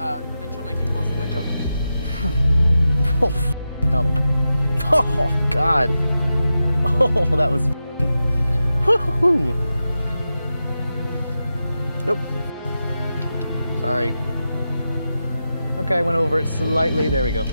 then she'll make you close the window. Oh, hell. Oh, God. Oh, that was... Woo-hoo. Nope. Sorry. Okay, I went over it slightly. There we go.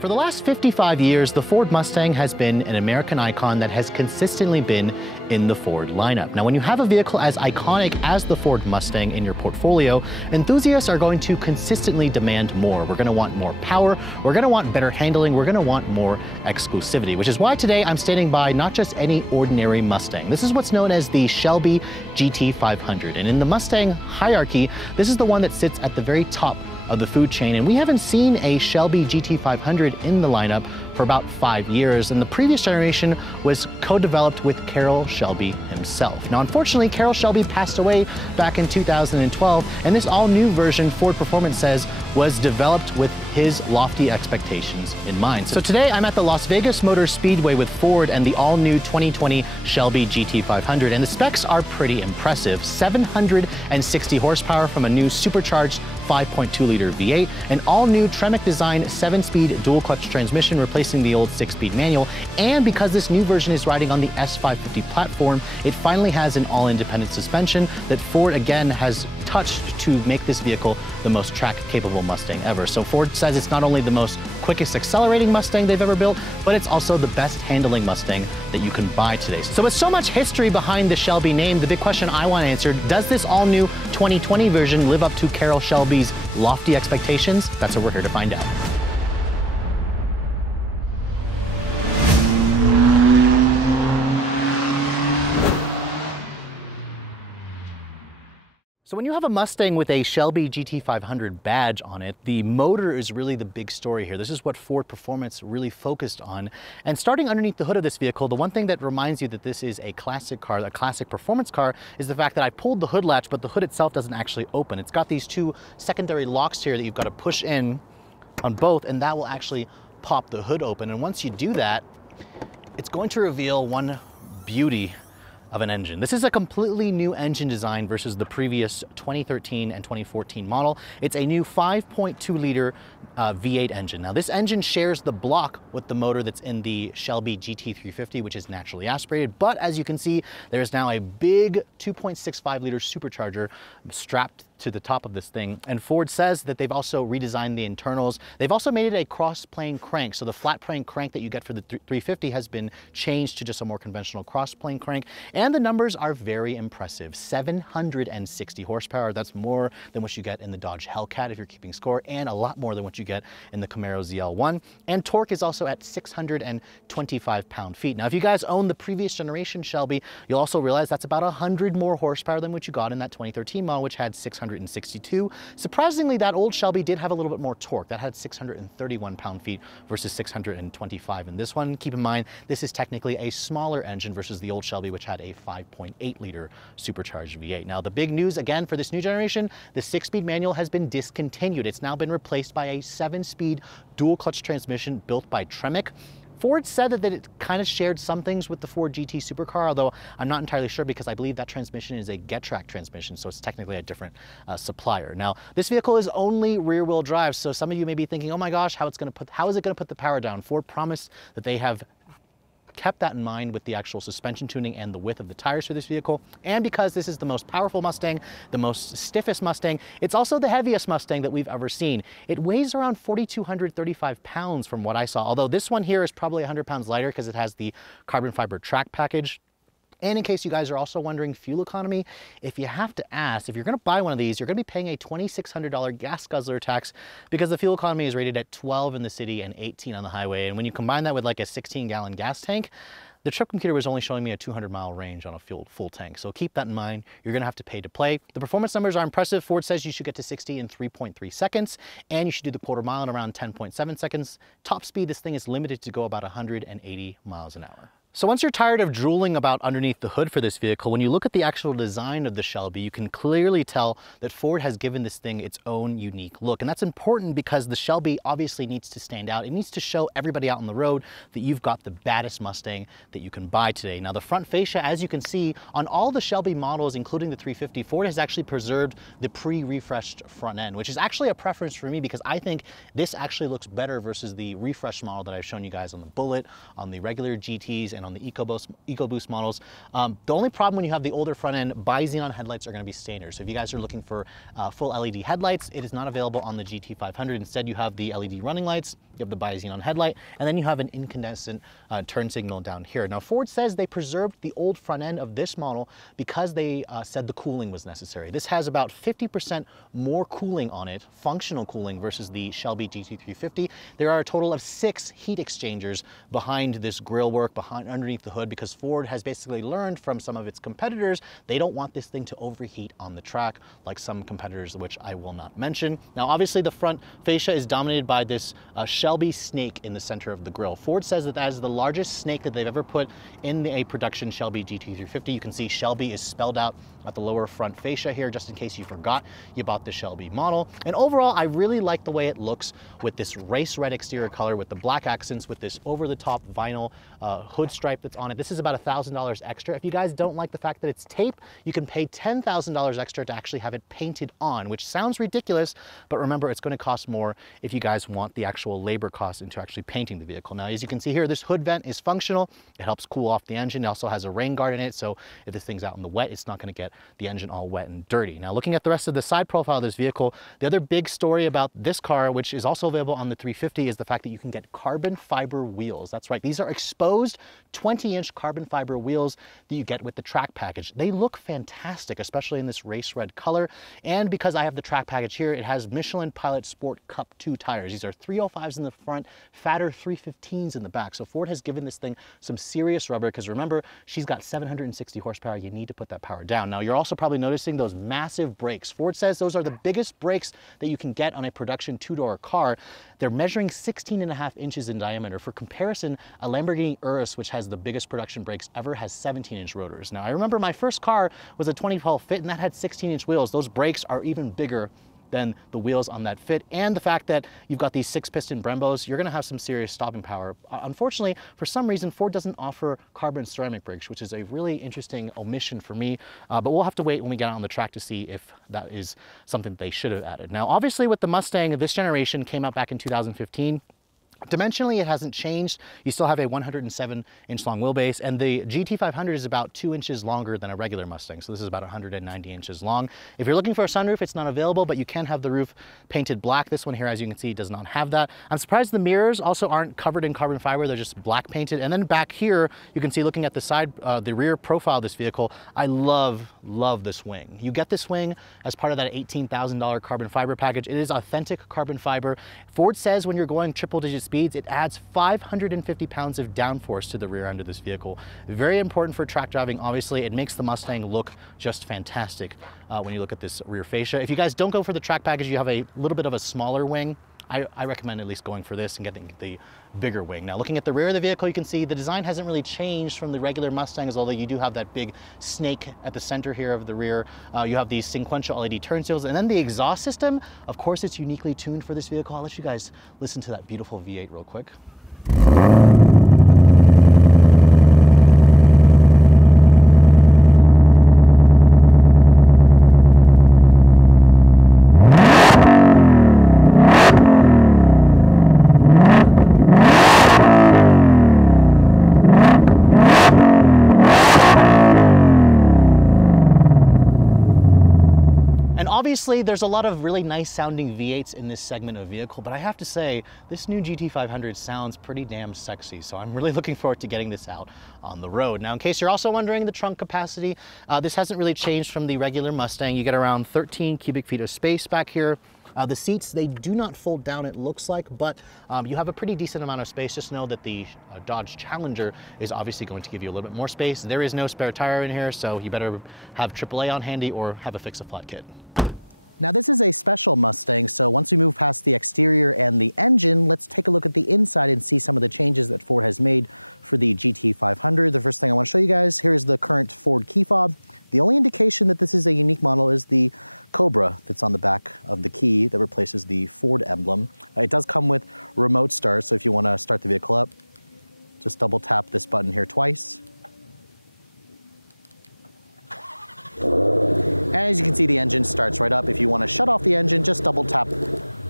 For the last 55 years, the Ford Mustang has been an American icon that has consistently been in the Ford lineup. Now, when you have a vehicle as iconic as the Ford Mustang in your portfolio, enthusiasts are going to consistently demand more. We're gonna want more power, we're gonna want better handling, we're gonna want more exclusivity, which is why today I'm standing by not just any ordinary Mustang. This is what's known as the Shelby GT500. And in the Mustang hierarchy, this is the one that sits at the very top of the food chain, and we haven't seen a Shelby GT500 in the lineup for about 5 years, and the previous generation was co-developed with Carroll Shelby himself. Now, unfortunately, Carroll Shelby passed away back in 2012, and this all-new version, Ford Performance says, was developed with his lofty expectations in mind. So today, I'm at the Las Vegas Motor Speedway with Ford and the all-new 2020 Shelby GT500, and the specs are pretty impressive. 760 horsepower from a new supercharged 5.2-liter V8, an all-new Tremec design 7-speed dual-clutch transmission replacing the old 6-speed manual, and because this new version is riding on the S550 platform, it finally has an all-independent suspension that Ford again has touched to make this vehicle the most track-capable Mustang ever. So Ford says it's not only the most quickest accelerating Mustang they've ever built, but it's also the best handling Mustang that you can buy today. So with so much history behind the Shelby name, the big question I want answered, does this all-new 2020 version live up to Carroll Shelby's lofty expectations? That's what we're here to find out. So when you have a Mustang with a Shelby GT500 badge on it, the motor is really the big story here. This is what Ford Performance really focused on. And starting underneath the hood of this vehicle, the one thing that reminds you that this is a classic car, a classic performance car, is the fact that I pulled the hood latch, but the hood itself doesn't actually open. It's got these two secondary locks here that you've got to push in on both, and that will actually pop the hood open. And once you do that, it's going to reveal one beauty of an engine. This is a completely new engine design versus the previous 2013 and 2014 model. It's a new 5.2-liter V8 engine. Now, this engine shares the block with the motor that's in the Shelby GT350, which is naturally aspirated, but as you can see, there's now a big 2.65-liter supercharger strapped to the top of this thing. And Ford says that they've also redesigned the internals. They've also made it a cross-plane crank. So the flat plane crank that you get for the 350 has been changed to just a more conventional cross-plane crank. And the numbers are very impressive. 760 horsepower. That's more than what you get in the Dodge Hellcat if you're keeping score, and a lot more than what you get in the Camaro ZL1. And torque is also at 625 pound-feet. Now, if you guys own the previous generation Shelby, you'll also realize that's about 100 more horsepower than what you got in that 2013 model, which had 662. Surprisingly, that old Shelby did have a little bit more torque. That had 631 pound-feet versus 625 in this one. Keep in mind, this is technically a smaller engine versus the old Shelby, which had a 5.8-liter supercharged V8. Now, the big news, again, for this new generation, the 6-speed manual has been discontinued. It's now been replaced by a 7-speed dual-clutch transmission built by Tremec. Ford said that it kind of shared some things with the Ford GT supercar, although I'm not entirely sure because I believe that transmission is a Getrack transmission, so it's technically a different supplier. Now, this vehicle is only rear-wheel drive, so some of you may be thinking, oh my gosh, how is it going to put the power down? Ford promised that they have kept that in mind with the actual suspension tuning and the width of the tires for this vehicle. And because this is the most powerful Mustang, the most stiffest Mustang, it's also the heaviest Mustang that we've ever seen. It weighs around 4,235 pounds from what I saw, although this one here is probably 100 pounds lighter because it has the carbon fiber track package. And in case you guys are also wondering, fuel economy, if you have to ask, if you're going to buy one of these, you're going to be paying a $2,600 gas guzzler tax because the fuel economy is rated at 12 in the city and 18 on the highway. And when you combine that with like a 16-gallon gas tank, the trip computer was only showing me a 200-mile range on a full tank. So keep that in mind. You're going to have to pay to play. The performance numbers are impressive. Ford says you should get to 60 in 3.3 seconds, and you should do the quarter mile in around 10.7 seconds. Top speed, this thing is limited to go about 180 miles an hour. So once you're tired of drooling about underneath the hood for this vehicle, when you look at the actual design of the Shelby, you can clearly tell that Ford has given this thing its own unique look. And that's important because the Shelby obviously needs to stand out. It needs to show everybody out on the road that you've got the baddest Mustang that you can buy today. Now the front fascia, as you can see, on all the Shelby models, including the 350, Ford has actually preserved the pre-refreshed front end, which is actually a preference for me because I think this actually looks better versus the refresh model that I've shown you guys on the Bullet, on the regular GTs, and on the EcoBoost models. The only problem when you have the older front end, bi-xenon headlights are going to be standard. So if you guys are looking for full LED headlights, it is not available on the GT500. Instead, you have the LED running lights, you have the bi-xenon headlight, and then you have an incandescent turn signal down here. Now, Ford says they preserved the old front end of this model because they said the cooling was necessary. This has about 50% more cooling on it, functional cooling, versus the Shelby GT350. There are a total of 6 heat exchangers behind this grille work, underneath the hood, because Ford has basically learned from some of its competitors they don't want this thing to overheat on the track like some competitors, which I will not mention. Now obviously the front fascia is dominated by this Shelby snake in the center of the grille. Ford says that is the largest snake that they've ever put in a production Shelby GT350. You can see Shelby is spelled out at the lower front fascia here, just in case you forgot you bought the Shelby model. And overall, I really like the way it looks with this race red exterior color, with the black accents, with this over-the-top vinyl hood stripe that's on it. This is about $1,000 extra. If you guys don't like the fact that it's tape, you can pay $10,000 extra to actually have it painted on, which sounds ridiculous, but remember, it's going to cost more if you guys want the actual labor cost into actually painting the vehicle. Now, as you can see here, this hood vent is functional. It helps cool off the engine. It also has a rain guard in it, so if this thing's out in the wet, it's not going to get the engine all wet and dirty. Now, looking at the rest of the side profile of this vehicle, the other big story about this car, which is also available on the 350, is the fact that you can get carbon fiber wheels. That's right. These are exposed 20-inch carbon fiber wheels that you get with the track package. They look fantastic, especially in this race red color. And because I have the track package here, it has Michelin Pilot Sport Cup 2 tires. These are 305s in the front, fatter 315s in the back. So Ford has given this thing some serious rubber because remember, she's got 760 horsepower. You need to put that power down. Now, you're also probably noticing those massive brakes. Ford says those are the biggest brakes that you can get on a production two-door car. They're measuring 16.5 inches in diameter. For comparison, a Lamborghini Urus, which has the biggest production brakes ever, has 17-inch rotors. Now, I remember my first car was a 2012 Fit, and that had 16-inch wheels. Those brakes are even bigger than the wheels on that Fit, and the fact that you've got these 6-piston Brembos, you're gonna have some serious stopping power. Unfortunately, for some reason, Ford doesn't offer carbon ceramic brakes, which is a really interesting omission for me, but we'll have to wait when we get out on the track to see if that is something they should have added. Now, obviously with the Mustang, this generation came out back in 2015. Dimensionally, it hasn't changed. You still have a 107-inch long wheelbase, and the GT500 is about 2 inches longer than a regular Mustang. So this is about 190 inches long. If you're looking for a sunroof, it's not available, but you can have the roof painted black. This one here, as you can see, does not have that. I'm surprised the mirrors also aren't covered in carbon fiber. They're just black painted. And then back here, you can see, looking at the side, the rear profile of this vehicle, I love this wing. You get this wing as part of that $18,000 carbon fiber package. It is authentic carbon fiber. Ford says when you're going triple-digit speeds, it adds 550 pounds of downforce to the rear end of this vehicle. Very important for track driving, obviously. It makes the Mustang look just fantastic when you look at this rear fascia. If you guys don't go for the track package, you have a little bit of a smaller wing. I recommend at least going for this and getting the bigger wing. Now, looking at the rear of the vehicle, you can see the design hasn't really changed from the regular Mustangs, although you do have that big snake at the center here of the rear. You have these sequential LED turn signals, and then the exhaust system, of course, it's uniquely tuned for this vehicle. I'll let you guys listen to that beautiful V8 real quick. Obviously, there's a lot of really nice sounding V8s in this segment of vehicle, but I have to say, this new GT500 sounds pretty damn sexy, so I'm really looking forward to getting this out on the road. Now, in case you're also wondering the trunk capacity, this hasn't really changed from the regular Mustang. You get around 13 cubic feet of space back here. The seats, they do not fold down, it looks like, but you have a pretty decent amount of space. Just know that the Dodge Challenger is obviously going to give you a little bit more space. There is no spare tire in here, so you better have AAA on handy or have a fix-a-flat kit. Now this is a special Mustang, so once we move past the exterior and the engine, let's take a look at the inside and see some of the changes that Ford has made for the GT500. The first thing I want to show you guys, here is the current Ford key fob. The only indication that this is a unique model is the Cobra that's on the back of the key that replaces the Ford emblem. It does come with remote start, so if you want to start the vehicle up, just double tap this button here twice. And as you can see, the engine starts right up. If you want to shut off the engine, just double tap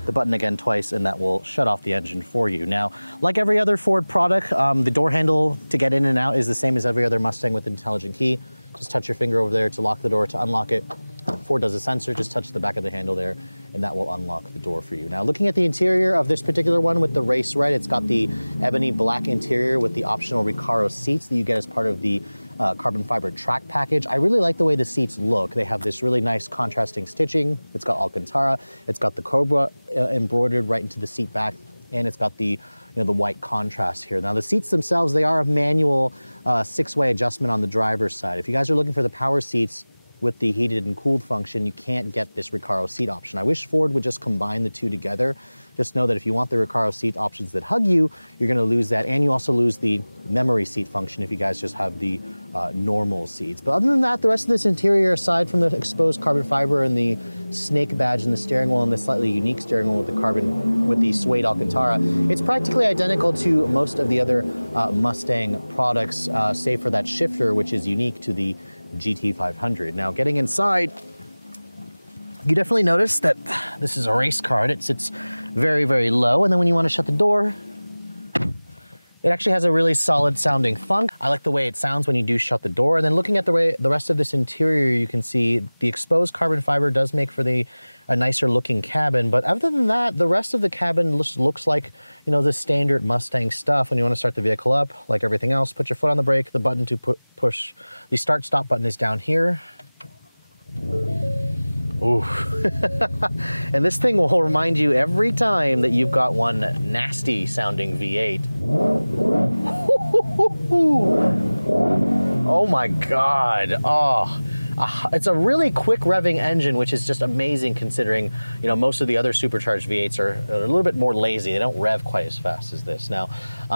the button again twice and that will shut off the engine for you. Now, like every other Ford product, the door handle to get in and out is the same as every other Mustang with an intelligent key. Just touch your finger over there to lock the door. To unlock it, Ford does a sensor, just touch the back of the handle there and that will unlock the door for you. Now, looking at the interior of this particular one with the race red, it's got the ebony black interior with the optional Recaro seats that you get as part of the carbon fiber track package. I really like the way the seats look. They have this really nice contrasting stitching. It's got Alcantara. It's got the Cobra embroidered right into the seat back, and it's got the the white contrast here. Now the seats themselves, they are a manual 6-way adjustment on the driver's side. If you guys are looking for the power seats with the heated and cooled function, you can't get this Recaro seat option. I wish Ford would just combine the two together. Just know that if you want the Recaro seat options that hug you, you're gonna lose that, and you also lose the memory seat function if you guys just have the normal seats. But other than that, the rest of this interior, aside from the exposed carbon fiber and the snake badge in the steering wheel and the slightly unique steering wheel with the suede Alcantara, it's practically identical to most of the other Mustang products, save for that shifter, which is unique to the GT500. Now, getting inside, you definitely notice that this is a race car and it sits very, very low. And then when you want to shut the door, it actually has a really solid sounding thunk. I like the way it sounds when you do shut the door. And then looking at the rest of this interior, you can see the exposed carbon fiber does make for a nicer looking cabin. But other than that, the rest of the cabin looks like, the standard Mustang stuff. When you want to start the vehicle up, like everything else, put your foot on the brake. The button to push, the start stop button is down here. Ooh. And this thing will remind you every time that you've got one nasty sounding V8. Oh my God. Oh, it's a really quick revving engine, which is just amazing considering, most of the other supercharged V8s are a little bit more lazy. They don't rev quite as fast as this. Now,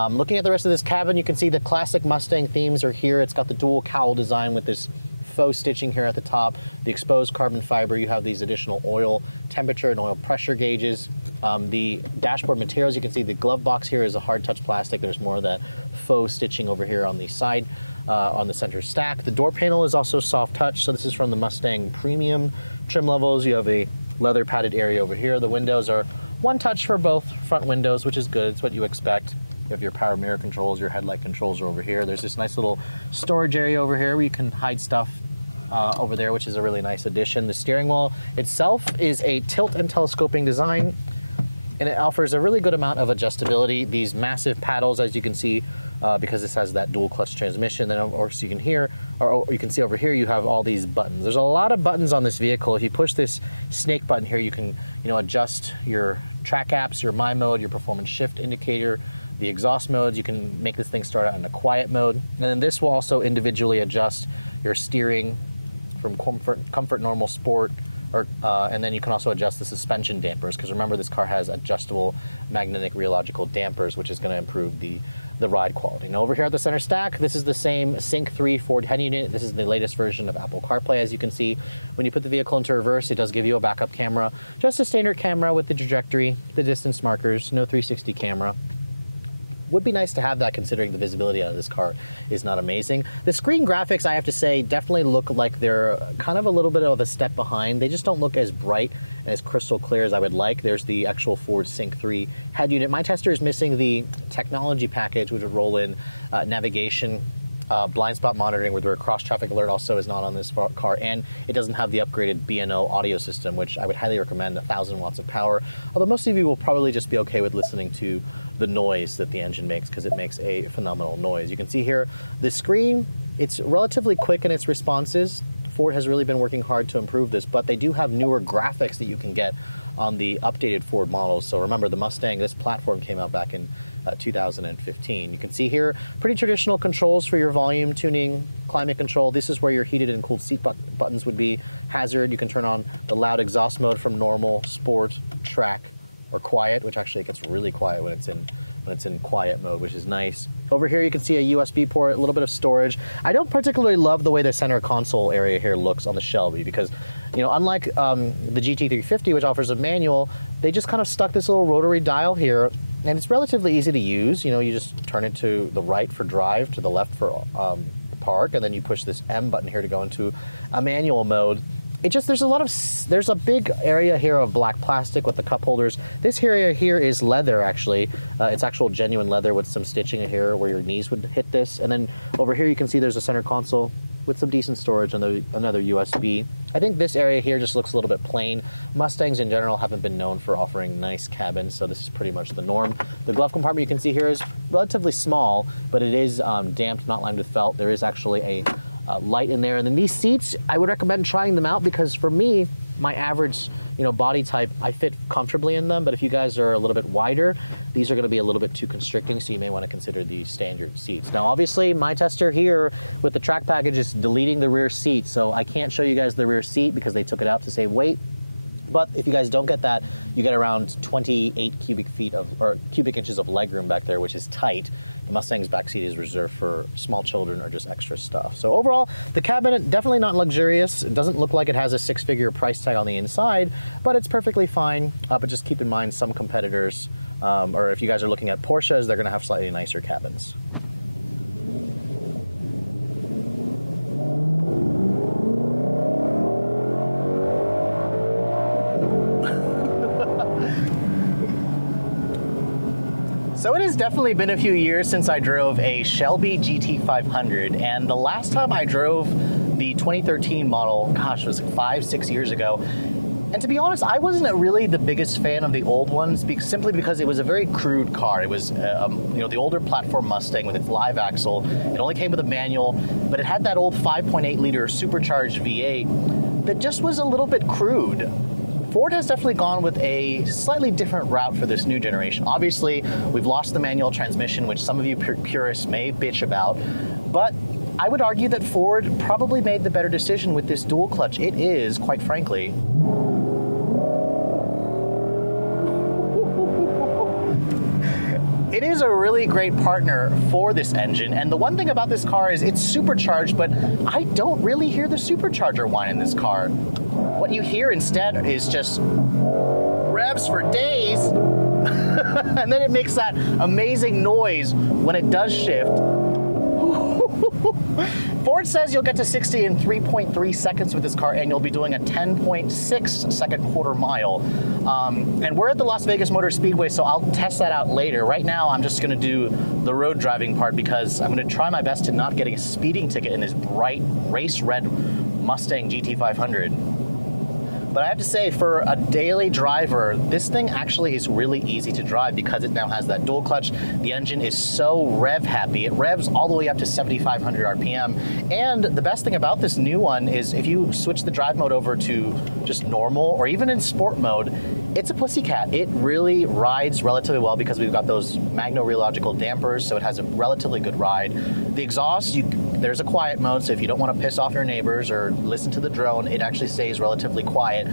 looking at the rest of this cabin, you can see the classic Mustang themes are here. It's got the dual cowl design with this faux stitching here at the top, the exposed carbon fiber. You have these additional oil temperature and oil pressure gauges. The dashboard materials, you can see the glove box here is a hard touch plastic. There's more of that faux stitching over here on the side, on the center stack. The door panel is also soft touch. So this is from the Mustang premium trim levels. You have a leather padded area over here. The windows are one touch for both front windows, which is good. It's what you expect. You have your power mirror controls, your headlight controls are over here. There's this nice little storage area over here where you can hide stuff over there, which is a really nice addition. The steering wheel itself is a tilt and telescoping design, and it offers a really good amount of adjustability. These massive paddles, as you can see, because this has that dual clutch transmission. Then, or so you can hear, or you can see over here, you have all these buttons. There's a lot of buttons on this vehicle. If you push this snake button here, you can, adjust your track apps, your My Mode, your performance shift indicator, the exhaust modes. You can make this thing start out in a quiet mode. And then this will also individually adjust your steering from comfort, normal, sport, and then you can also adjust the suspension dampers, because remember, this car has adjustable magnetic rheological dampers, which is going to improve the ride quality. Now over here at the center stack, this is the same Sync 3 Ford head unit. This is the latest version of Apple CarPlay. As you can see, when you put the vehicle into reverse, it does give you a backup camera, just a standard camera with the trajectory, the distance markers, no 360 camera. Would be nice to have that, considering the visibility out of this car is not amazing. The screen graphics, I have to say, definitely look like they're kind of a little bit of a step behind. They just don't look as bright and as crystal clear as I would like. There's the actual Ford Sync 3 head unit. My tester is missing the technology package, which would roll in navigation, blind spot monitoring, where cross traffic alert also is not on this car, and it doesn't have the upgraded B&O audio system, which I would highly recommend, 1,000 watts of power. Although most of you will probably just be okay with listening to the noise that the engine makes, because it makes a phenomenal noise. You can see here the screen, it's relatively quick in its responses Ford has really been working hard to improve this, but they do have newer graphics that you can get on the updated Ford models. So remember, the Mustang, this platform came out back in 2015. You can see here, pretty traditional controls for your volume tuning, climate control. This is where your heated and cooled seat buttons would be. Hazard, you can turn on the loud exhaust mode from normal, sport, track, or quiet, which actually it gets really quiet when it's in quiet mode, which is nice. Over here you can see a USB port, a little bit of storage. I don't particularly love the way the center console area here looks on the Shelby because, you know, unlike the GT350, which offers a manual, they just kind of stuck this little rotary dial here, and it's relatively easy to use. You know, you just turn it to the right for drive, to the left for park, and then you push this M button here to go into a manual mode. It just, there's a big area here of black plastic with the cup holders. This area here is leather, actually. It's actual genuine leather with some stitching here where your knees would hit this. And then over here you can see there's a center console with some decent storage and another USB. I think this area here just looks a little bit plain. Mustangs in general haven't been known for offering nice cabins, so this is pretty much the norm. The glove compartment you can see here is relatively small, but it is damped, not lined with felt. There is actually a light in there. And then these seats, I would recommend trying them out because for me, my average, you know, body type, I fit comfortably in them. But if you guys are a little bit wider, these are going to be a little bit too constricting, so you may want to consider the standard seats. Now, obviously, my tester here with the track package is deleting the rear seat, so I can't show you guys the rear seat because they took it out to save weight. But if you guys don't get that, you get around 28 cubic inches of legroom back there, which is tight. The Mustang's backseat is reserved for small children or just extra stuff. So overall, the cabin, definitely not luxurious. It doesn't look like it has a six-figure price tag on the inside, but it's perfectly fine. But just keep in mind some competitors, or if you guys are looking at Porsches, they're gonna have slightly nicer cabins. So it has definitely been a few years since I drove a Shelby GT500, and the last time I drove the 2013 model, gosh, it was like 5-6 years ago. And to be honest, I wasn't really the biggest fan of the old ones, simply because it was a very crude car. It was, you know, the older platform Mustang with its live axle. It only came with a manual, but it had that old 5.8 liter supercharged V8 that just was a little bit crude. Ford has definitely gone with a slightly different route for this new generation. Obviously, we've lost the manual transmission, which some of you purists may bitch about, but I would argue that Ford probably made the better decision with this dual clutch. It is, quite frankly, it is a really great partner for this engine. And the one thing about this car is it's supercharged, but I don't really hear the supercharger whine in this car. What you hear instead is just revs for days, and then it makes that amazing noise when it does shift. Ford says you'll get to 60 in 3.3 seconds with this car, and you'll be doing a 10.6 second quarter mile. And we're at the Las Vegas Motor Speedway, so I'll test that out later. Right now, I'm just gonna do the road driving part because I'm gonna try my best to not get a speeding ticket in this bright race red Mustang GT500. But I have to say, for a daily driver, this thing actually is really easy to drive because it now has that dual clutch. The engine is so rev happy. It revs all the way up to 7,500 RPM. And the best thing about this new one is if you switch the drive mode over to just normal or even in sport mode, it's a pussycat. It really rides relatively well because we've got those magno-rheological dampers, so it has a relatively good ride. The exhaust, there's a quiet mode, so if you don't want to piss off your neighbors or listen to the drone, it actually stays relatively quiet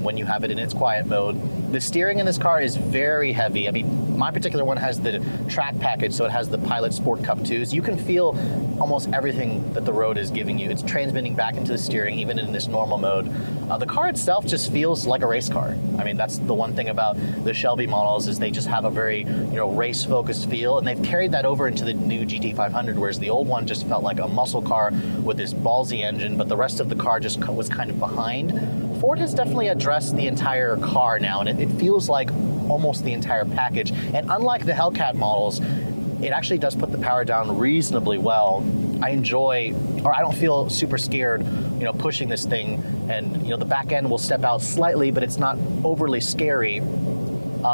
when you have it in its quiet mode. The steering in this car is very heavy. I mean, my particular one has the track package, so it has the Pilot Sport Cup 2s. You can feel almost everything that the road is giving you. It's transmitting back into the steering, even in this normal mode. The car itself just feels like a race car. I mean, that's the one thing about the Shelby models is they just have a very, you know, race-focused feel, and they've carried that over into the new GT500, whereas the old one just felt like a muscle car with this ballsy engine, but the rest of the car just was kind of behind. Ford has definitely addressed the entire car now, and it feels like almost the entire package. And unlike the Hellcat models, it actually does put the power down reasonably well. I enjoy, or I don't feel super scared, you know, pushing this thing, and you know, the back end will step out slightly, but it's not overly scary.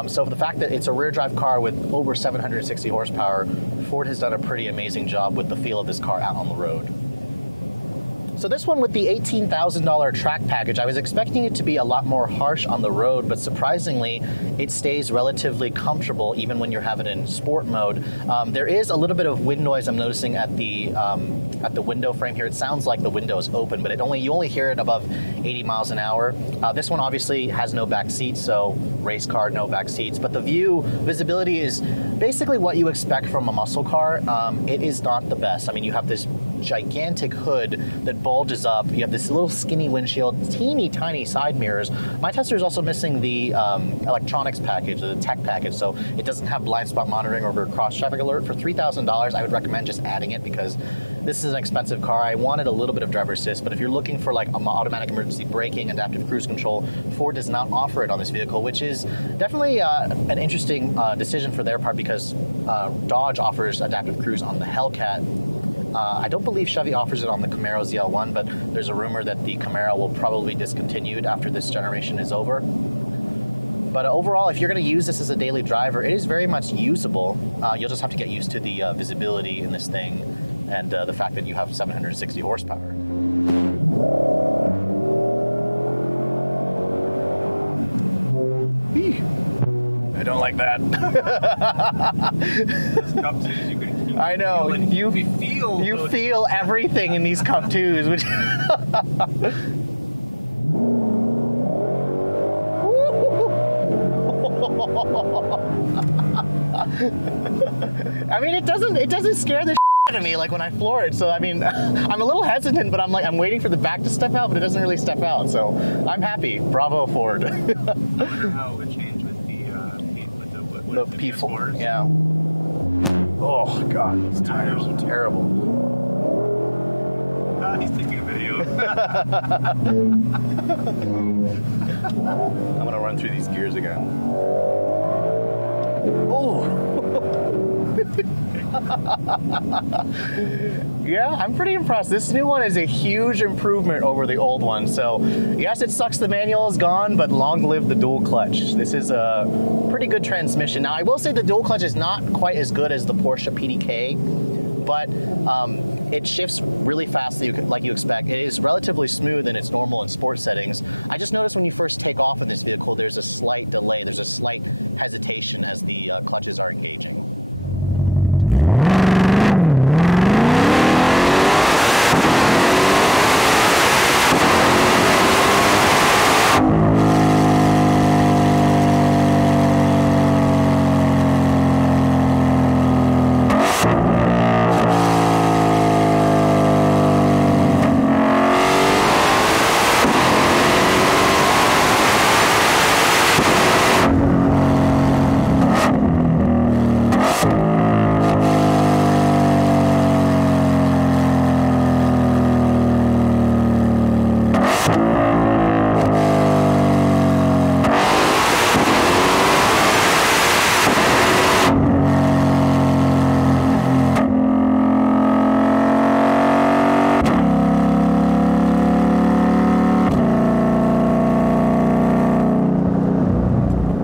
So for the fact that it's a rear drive car with over 760 horsepower, Ford has done a pretty amazing job with the feel of this car out on the road. So this one with the $18,000 track package, I was expecting it to be a lot more harsh on the road, but surprisingly, it stays relatively comfortable even when you're having it in sport mode. There is a little bit of wind noise I'm noticing at the window frame here. It sounds like the window is open, but you only hear it above 80 miles an hour. This one obviously has no back seats, so race car, no back seats, but the visibility is basically what you expect from a muscle car. It is not the best. I mean, you have this gigantic hood that bulges up. You have this little skinny windshield, teeny tiny side mirrors. My Tesla is also missing the electronics package, the tech package, so it doesn't have blind spot monitoring or cross traffic alert. For $3,000, I would recommend just adding it because this is an expensive car. I wanted a little bit of driver assist, but if you're looking for like automatic emergency braking, adaptive cruise control, Ford does not offer it on this vehicle, which is definitely an interesting decision for their part because Dodge offers adaptive cruise on the Hellcat. I don't believe Chevy offers it on the Camaro ZL1, but there's a rumor that the Camaro will probably be discontinued after this generation is over. But overall, if you're going to use this as a daily driver, it is very much usable. You'll just have to get used to the visibility in this thing and the fact that you have 760 horsepower. I don't like that. I know. You feel everything in these Cup 2s, which I mean, it doesn't scare the shit out of me like when I floor it. So I mean, I'm a little hesitant, but I'm waiting for the back to step out, but it doesn't really step out. So I'm happy. Bravo, Ford. I wonder how it would change with the P4. Yeah. Oh God, these tires are terrible. He's taking a video. I'm gonna run through these gears again. Oh. Yeah, I'm pretty impressed. This new one is a huge improvement over the old one. So yes, it sucks the manual is gone, but long live the dual clutch. This is a pretty good transmission. Now I will say the dual clutch is not quite as good as the Porsche PDK, but it shifts really fast like you expect. It is relatively smooth in its normal and sport settings. I just noticed when you first take off in this vehicle, there's a slight delay. There's a slight hesitation as the clutches are engaging.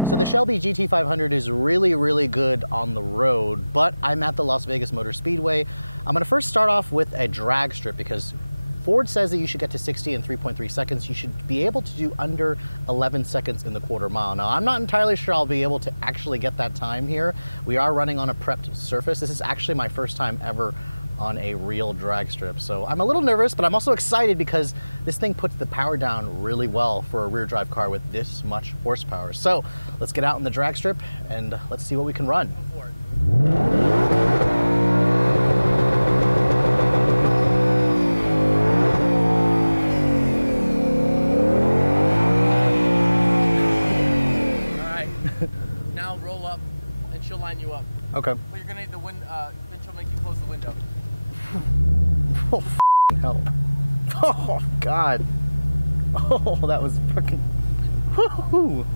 So the Shelby GT500 is really, really good on the road, but I'm at the Las Vegas Motor Speedway. I'm gonna first start off with a drag strip because Ford says that you should get to 60 in 3.3 seconds. You should be able to do under 11 seconds in the quarter mile. Now, I'm not entirely sure I'll be able to actually get that time here. We are running on a prepped surface. This is actually my first time ever on a real drag strip. So I'm a little nervous, but I'm also excited because this thing puts the power down really well for a rear drive car with this much horsepower. So let's get out on the drag strip and let's see what we can run. Go for it. All right, now roll up and she'll line you up. Okay. But you're gonna need the wind, then she'll make you close the window. Oh, f***ing hell. Oh, God. Oh, that was fucking... Woohoo.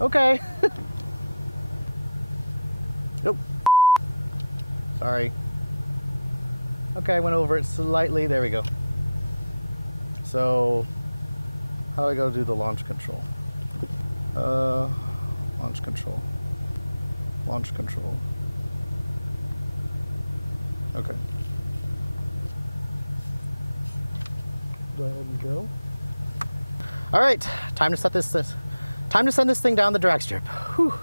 Okay. Nope. Sorry. Okay, I went over it slightly. There we go. So, how do I go do the launch control? Launch control. Launch control. Okay. Go ahead and go. All right, time to send this thing down the drag strip. Whew.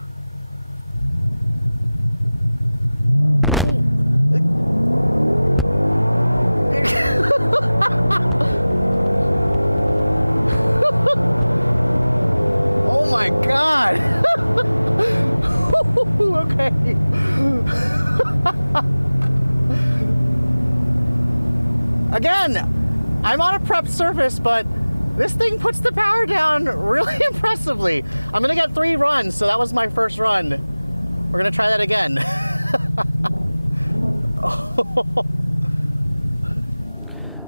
Oh my God. Okay. Again, I'm on a prep surface, but this thing puts the power down really impressively. I'm gonna get 3 runs, so that was my first run. We're gonna try that again. Oh.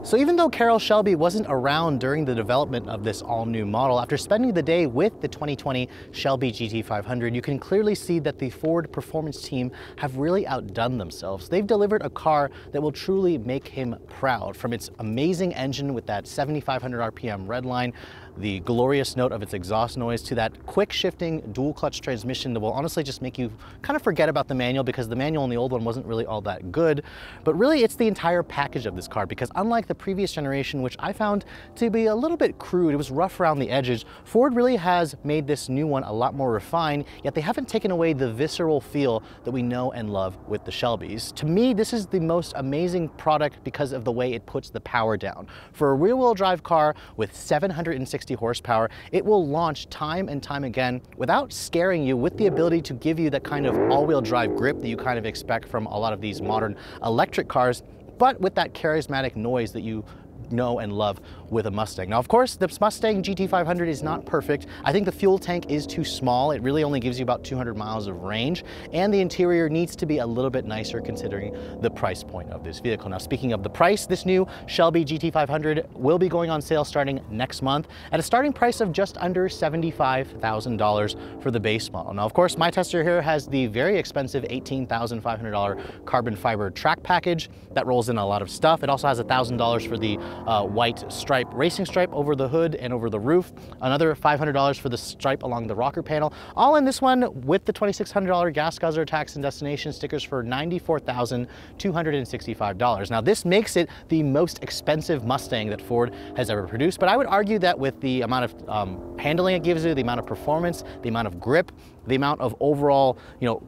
So even though Carroll Shelby wasn't around during the development of this all-new model, after spending the day with the 2020 Shelby GT500, you can clearly see that the Ford performance team have really outdone themselves. They've delivered a car that will truly make him proud, from its amazing engine with that 7,500 RPM Redline, the glorious note of its exhaust noise, to that quick shifting dual clutch transmission that will honestly just make you kind of forget about the manual, because the manual on the old one wasn't really all that good. But really it's the entire package of this car, because unlike the previous generation, which I found to be a little bit crude, it was rough around the edges, Ford really has made this new one a lot more refined, yet they haven't taken away the visceral feel that we know and love with the Shelbys. To me, this is the most amazing product because of the way it puts the power down. For a rear-wheel drive car with 760 horsepower, it will launch time and time again without scaring you, with the ability to give you that kind of all-wheel drive grip that you kind of expect from a lot of these modern electric cars, but with that charismatic noise that you know and love with a Mustang. Now, of course, the Mustang GT500 is not perfect. I think the fuel tank is too small. It really only gives you about 200 miles of range, and the interior needs to be a little bit nicer considering the price point of this vehicle. Now, speaking of the price, this new Shelby GT500 will be going on sale starting next month at a starting price of just under $75,000 for the base model. Now, of course, my tester here has the very expensive $18,500 carbon fiber track package that rolls in a lot of stuff. It also has $1,000 for the white stripe, racing stripe over the hood and over the roof, another $500 for the stripe along the rocker panel, all in this one with the $2,600 gas guzzler tax and destination stickers for $94,265. Now, this makes it the most expensive Mustang that Ford has ever produced, but I would argue that with the amount of handling it gives you, the amount of performance, the amount of grip, the amount of overall,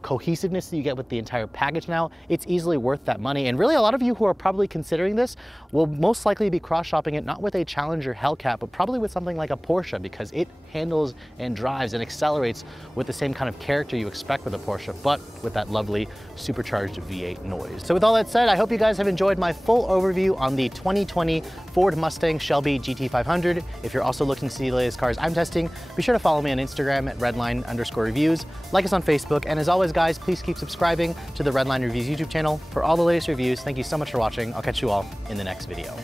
cohesiveness that you get with the entire package now, it's easily worth that money. And really, a lot of you who are probably considering this will most likely be cross-shopping it not with a Challenger Hellcat, but probably with something like a Porsche, because it handles and drives and accelerates with the same kind of character you expect with a Porsche, but with that lovely supercharged V8 noise. So with all that said, I hope you guys have enjoyed my full overview on the 2020 Ford Mustang Shelby GT500. If you're also looking to see the latest cars I'm testing, be sure to follow me on Instagram at redline_reviews. Like us on Facebook, and as always, guys, please keep subscribing to the Redline Reviews YouTube channel for all the latest reviews. Thank you so much for watching. I'll catch you all in the next video.